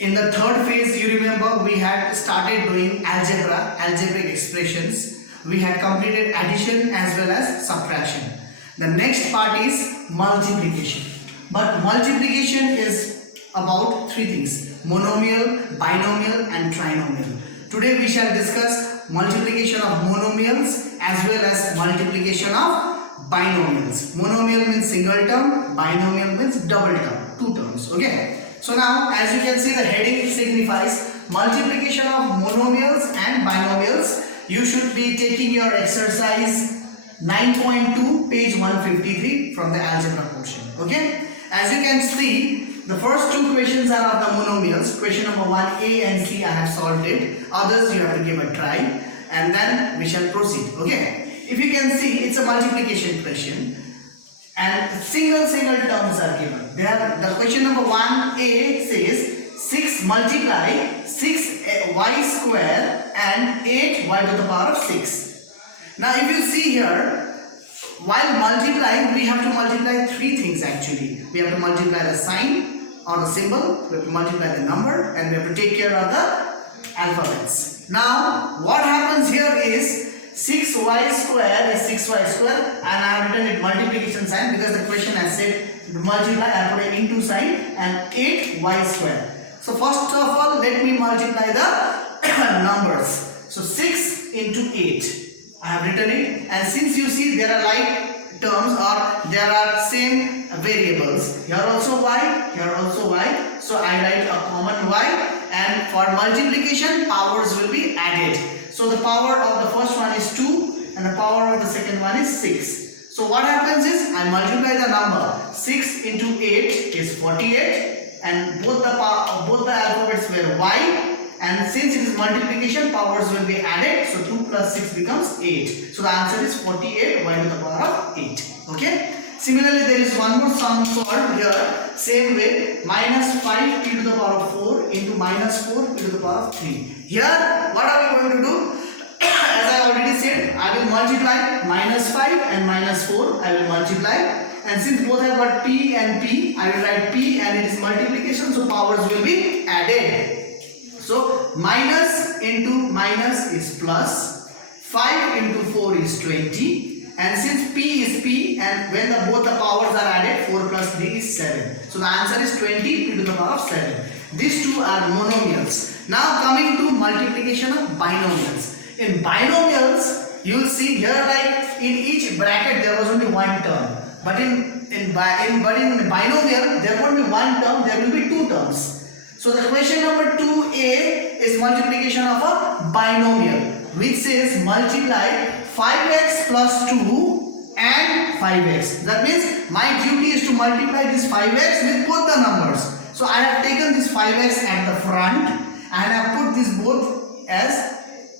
In the third phase, you remember we had started doing algebraic expressions. We had completed addition as well as subtraction. The next part is multiplication. But multiplication is about three things: monomial, binomial and trinomial. Today we shall discuss multiplication of monomials as well as multiplication of binomials. Monomial means single term, binomial means double term, two terms. Okay. So now, as you can see, the heading signifies multiplication of monomials and binomials. You should be taking your exercise 9.2, page 153 from the algebra portion. Okay. As you can see, the first two questions are of the monomials. Question number 1, A and C, I have solved it. Others you have to give a try, and then we shall proceed. Okay. If you can see, it's a multiplication question. And single terms are given. The question number 1A says 6 multiply 6y square and 8y to the power of 6. Now if you see here, while multiplying, we have to multiply three things actually. We have to multiply the sign or the symbol, we have to multiply the number, and we have to take care of the alphabets. Now what happens here is 6y square is 6y square, and I have written it multiplication sign because the question has said multiply. I put an into sign, and 8y square. So first of all, let me multiply the numbers. So 6 into 8, I have written it, and since you see there are like terms or there are same variables, here also y, here also y, so I write a common y, and for multiplication powers will be added. So the power of the first one is 2 and the power of the second one is 6. So what happens is I multiply the number. 6 into 8 is 48, and both the alphabets were y, and since it is multiplication, powers will be added. So 2 plus 6 becomes 8. So the answer is 48 y to the power of 8. Okay. Similarly, there is one more sum solved here. Same way, minus 5 t to the power of 4 into minus 4 t to the power of 3. Here, what are we going to do? As I already said, I will multiply minus 5 and minus 4. I will multiply. And since both have got p and p, I will write p, and it is multiplication, so powers will be added. So, minus into minus is plus. 5 into 4 is 20. And since p is p, and when both the powers are added, 4 plus 3 is 7. So the answer is 20 p to the power of 7. These two are monomials. Now coming to multiplication of binomials. In binomials, you will see here like in each bracket there was only one term. But in binomial there won't be one term, there will be two terms. So the question number 2a is multiplication of a binomial, which says multiply 5x plus 2 and 5x. That means my duty is to multiply this 5x with both the numbers. So I have taken this 5x at the front and I have put this both as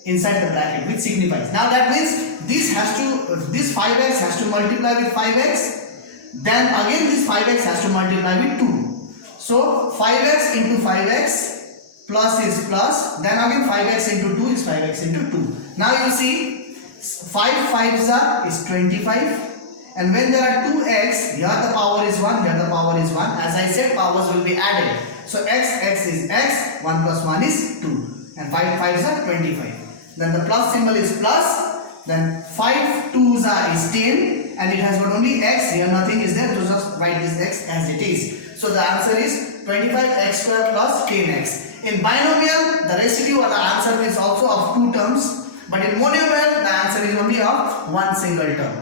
inside the bracket, which signifies. Now that means this 5x has to multiply with 5x. Then again this 5x has to multiply with 2. So 5x into 5x plus is plus. Then again 5x into 2 is 5x into 2. Now you see 5 5s is 25, and when there are 2x, here the power is 1, here the power is 1. As I said, powers will be added. So x is x, 1 plus 1 is 2, and 5 5s are 25. Then the plus symbol is plus, then 5 2s is 10, and it has got only x, here nothing is there, so just write this x as it is. So the answer is 25x square plus 10x. In binomial, the residue or the answer is also of two terms. But in monomial, the answer is only of one single term.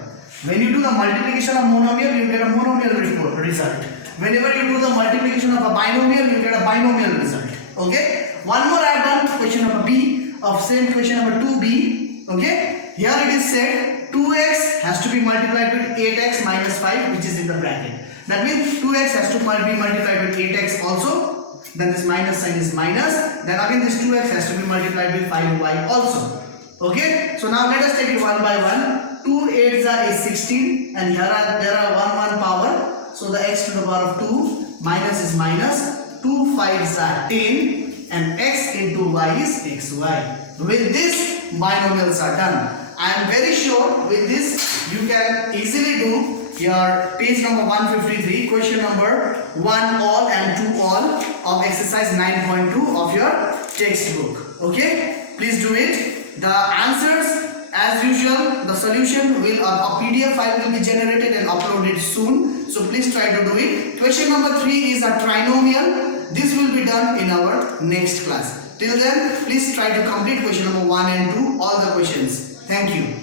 When you do the multiplication of monomial, you get a monomial result. Whenever you do the multiplication of a binomial, you get a binomial result. Okay? One more I have done, question number B of same question number 2b. Okay? Here it is said 2x has to be multiplied with 8x minus 5, which is in the bracket. That means 2x has to be multiplied with 8x also. Then this minus sign is minus. Then again this 2x has to be multiplied with 5y also. Okay, so now let us take it one by one. 2 8s is 16, and there are 1 power. So the x to the power of 2 minus is minus. 2 5s are 10, and x into y is xy. With this, binomials are done. I am very sure with this you can easily do your page number 153, question number 1 all and 2 all of exercise 9.2 of your textbook. Okay, please do it. The answers, as usual, the solution will, a PDF file will be generated and uploaded soon. So please try to do it. Question number 3 is a trinomial. This will be done in our next class. Till then, please try to complete question number 1 and 2, all the questions. Thank you.